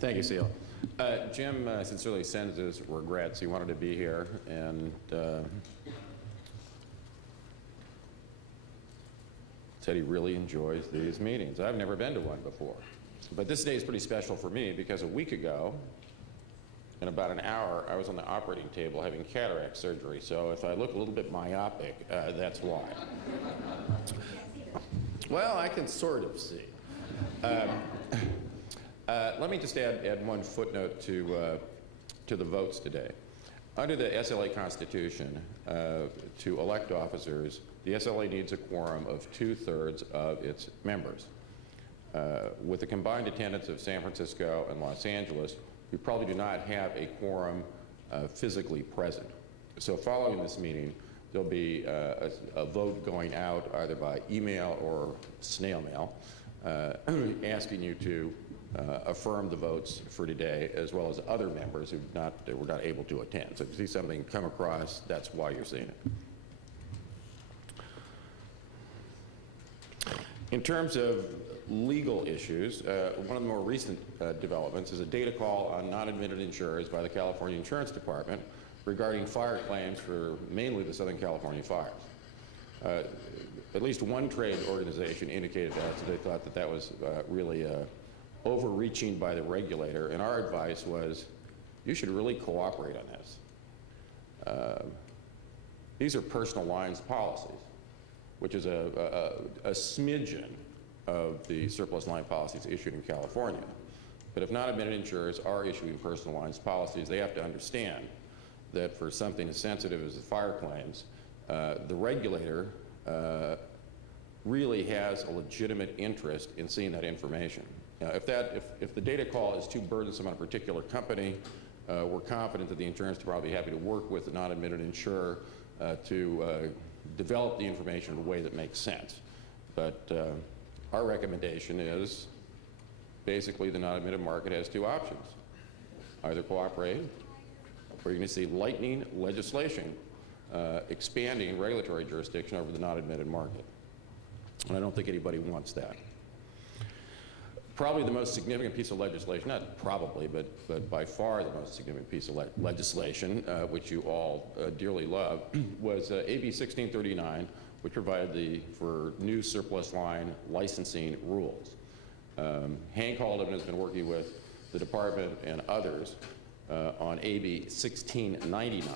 Thank you, Seal. Jim sincerely sends his regrets. He wanted to be here, and said he really enjoys these meetings. I've never been to one before. But this day is pretty special for me because a week ago, in about an hour, I was on the operating table having cataract surgery. So if I look a little bit myopic, that's why. Well, I can sort of see. Let me just add one footnote to the votes today. Under the SLA Constitution, to elect officers, the SLA needs a quorum of 2/3 of its members. With the combined attendance of San Francisco and Los Angeles, we probably do not have a quorum physically present. So following this meeting, there'll be a vote going out either by email or snail mail, asking you to affirm the votes for today, as well as other members who were not able to attend. So if you see something come across, that's why you're seeing it. In terms of legal issues, one of the more recent developments is a data call on non-admitted insurers by the California Insurance Department regarding fire claims for mainly the Southern California fires. At least one trade organization indicated that they thought that that was really overreaching by the regulator, and our advice was, you should really cooperate on this. These are personal lines policies, which is a smidgen of the surplus line policies issued in California. But if non-admitted insurers are issuing personal lines policies, they have to understand that for something as sensitive as the fire claims, the regulator really has a legitimate interest in seeing that information. If the data call is too burdensome on a particular company, we're confident that the insurance department will be happy to work with the non-admitted insurer to develop the information in a way that makes sense. But our recommendation is basically the non-admitted market has two options. Either cooperate, or you're going to see lightning legislation expanding regulatory jurisdiction over the non-admitted market. And I don't think anybody wants that. Probably the most significant piece of legislation, not probably, but by far the most significant piece of legislation, which you all dearly love, was AB 1639, which provided for new surplus line licensing rules. Hank Haldeman has been working with the department and others on AB 1699,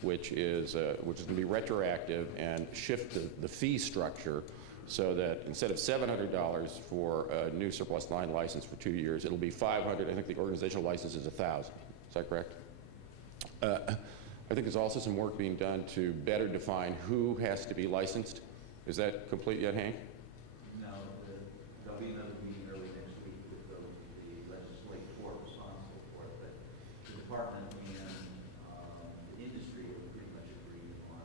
which is going to be retroactive and shift the fee structure so that instead of $700 for a new surplus line license for 2 years, it'll be $500. I think the organizational license is $1,000. Is that correct? I think there's also some work being done to better define who has to be licensed. Is that complete yet, Hank? No, there'll be another meeting early next week with the legislative board responsible for it, but the department and the industry have pretty much agreed on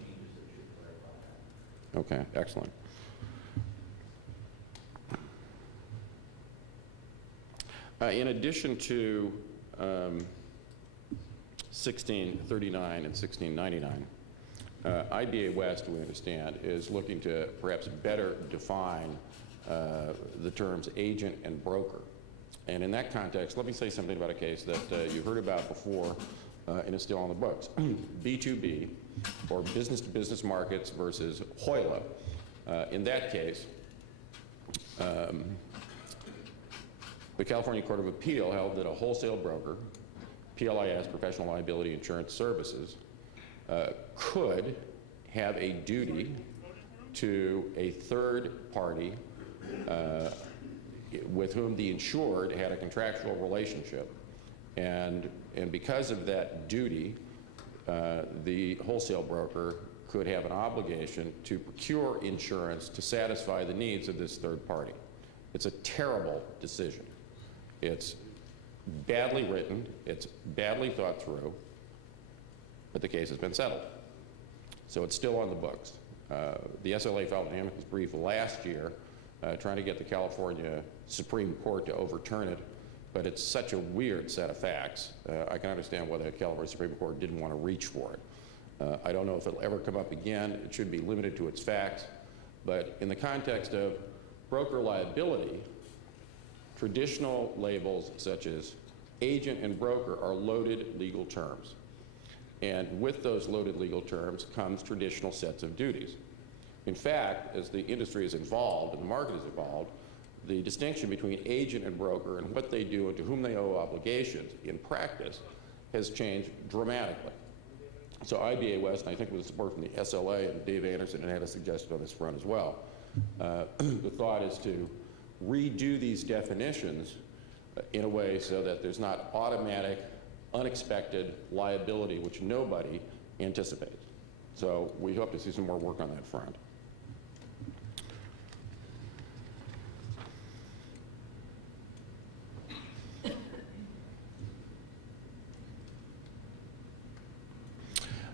changes that should clarify that. Okay, excellent. In addition to 1639 and 1699, IBA West, we understand, is looking to perhaps better define the terms agent and broker. And in that context, let me say something about a case that you heard about before and is still on the books. B2B, or business-to-business markets versus HOILA. In that case, the California Court of Appeal held that a wholesale broker, PLIS, Professional Liability Insurance Services, could have a duty to a third party with whom the insured had a contractual relationship. And because of that duty, the wholesale broker could have an obligation to procure insurance to satisfy the needs of this third party. It's a terrible decision. It's badly written, it's badly thought through, but the case has been settled. So it's still on the books. The SLA filed an amicus brief last year trying to get the California Supreme Court to overturn it, but it's such a weird set of facts. I can understand why the California Supreme Court didn't want to reach for it. I don't know if it'll ever come up again. It should be limited to its facts. But in the context of broker liability, Traditional labels such as agent and broker are loaded legal terms. And with those loaded legal terms comes traditional sets of duties. In fact, as the industry is evolved and the market has evolved, the distinction between agent and broker and what they do and to whom they owe obligations in practice has changed dramatically. So IBA West, and I think with support from the SLA, and Dave Anderson had a suggestion on this front as well, the thought is to redo these definitions in a way so that there's not automatic, unexpected liability which nobody anticipates. So we hope to see some more work on that front.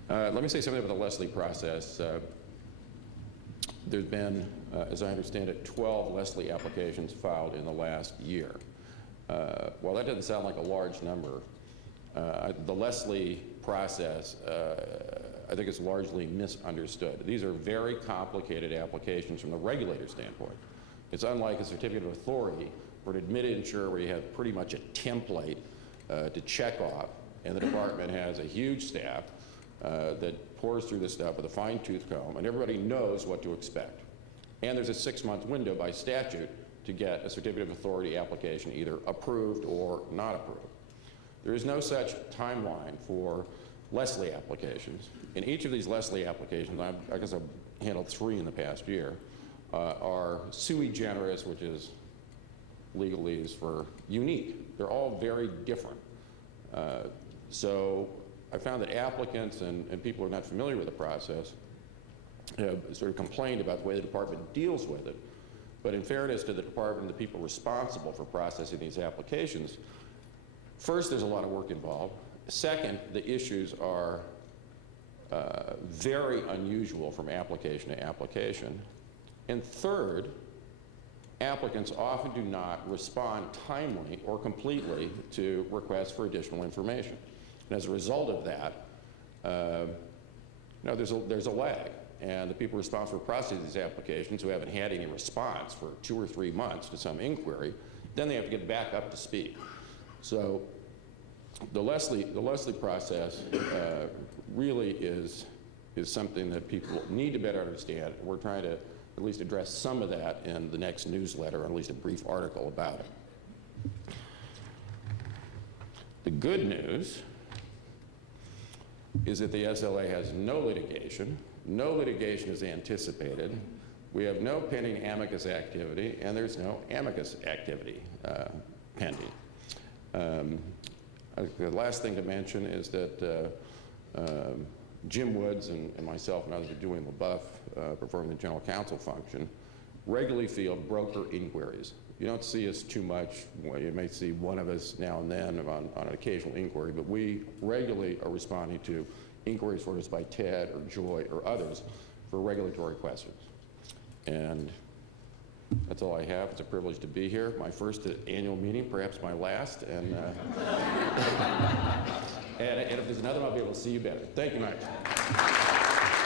Let me say something about the Leslie process. There's been, as I understand it, 12 Leslie applications filed in the last year. While that doesn't sound like a large number, the Leslie process, I think, is largely misunderstood. These are very complicated applications from the regulator standpoint. It's unlike a certificate of authority for an admitted insurer where you have pretty much a template to check off, and the department has a huge staff that pours through this stuff with a fine-tooth comb, and everybody knows what to expect. And there's a 6-month window by statute to get a certificate of authority application either approved or not approved. There is no such timeline for Leslie applications. In each of these Leslie applications, I guess I've handled 3 in the past year, are sui generis, which is legalese for unique. They're all very different. So I found that applicants and people who are not familiar with the process have sort of complained about the way the department deals with it. But in fairness to the department and the people responsible for processing these applications, first, there's a lot of work involved. Second, the issues are very unusual from application to application. And third, applicants often do not respond timely or completely to requests for additional information. And as a result of that, there's a lag. And the people responsible for processing these applications who haven't had any response for 2 or 3 months to some inquiry, then they have to get back up to speed. So the Leslie process really is something that people need to better understand. We're trying to at least address some of that in the next newsletter, or at least a brief article about it. The good news is that the SLA has no litigation. No litigation is anticipated. We have no pending amicus activity, and there's no amicus activity pending. The last thing to mention is that Jim Woods and myself and others are doing LaBeouf, performing the general counsel function, regularly field broker inquiries. You don't see us too much. Well, you may see one of us now and then on an occasional inquiry, but we regularly are responding to inquiries for us by Ted or Joy or others for regulatory questions. And that's all I have. It's a privilege to be here. My first annual meeting, perhaps my last. And, and if there's another one, I'll be able to see you better. Thank you much.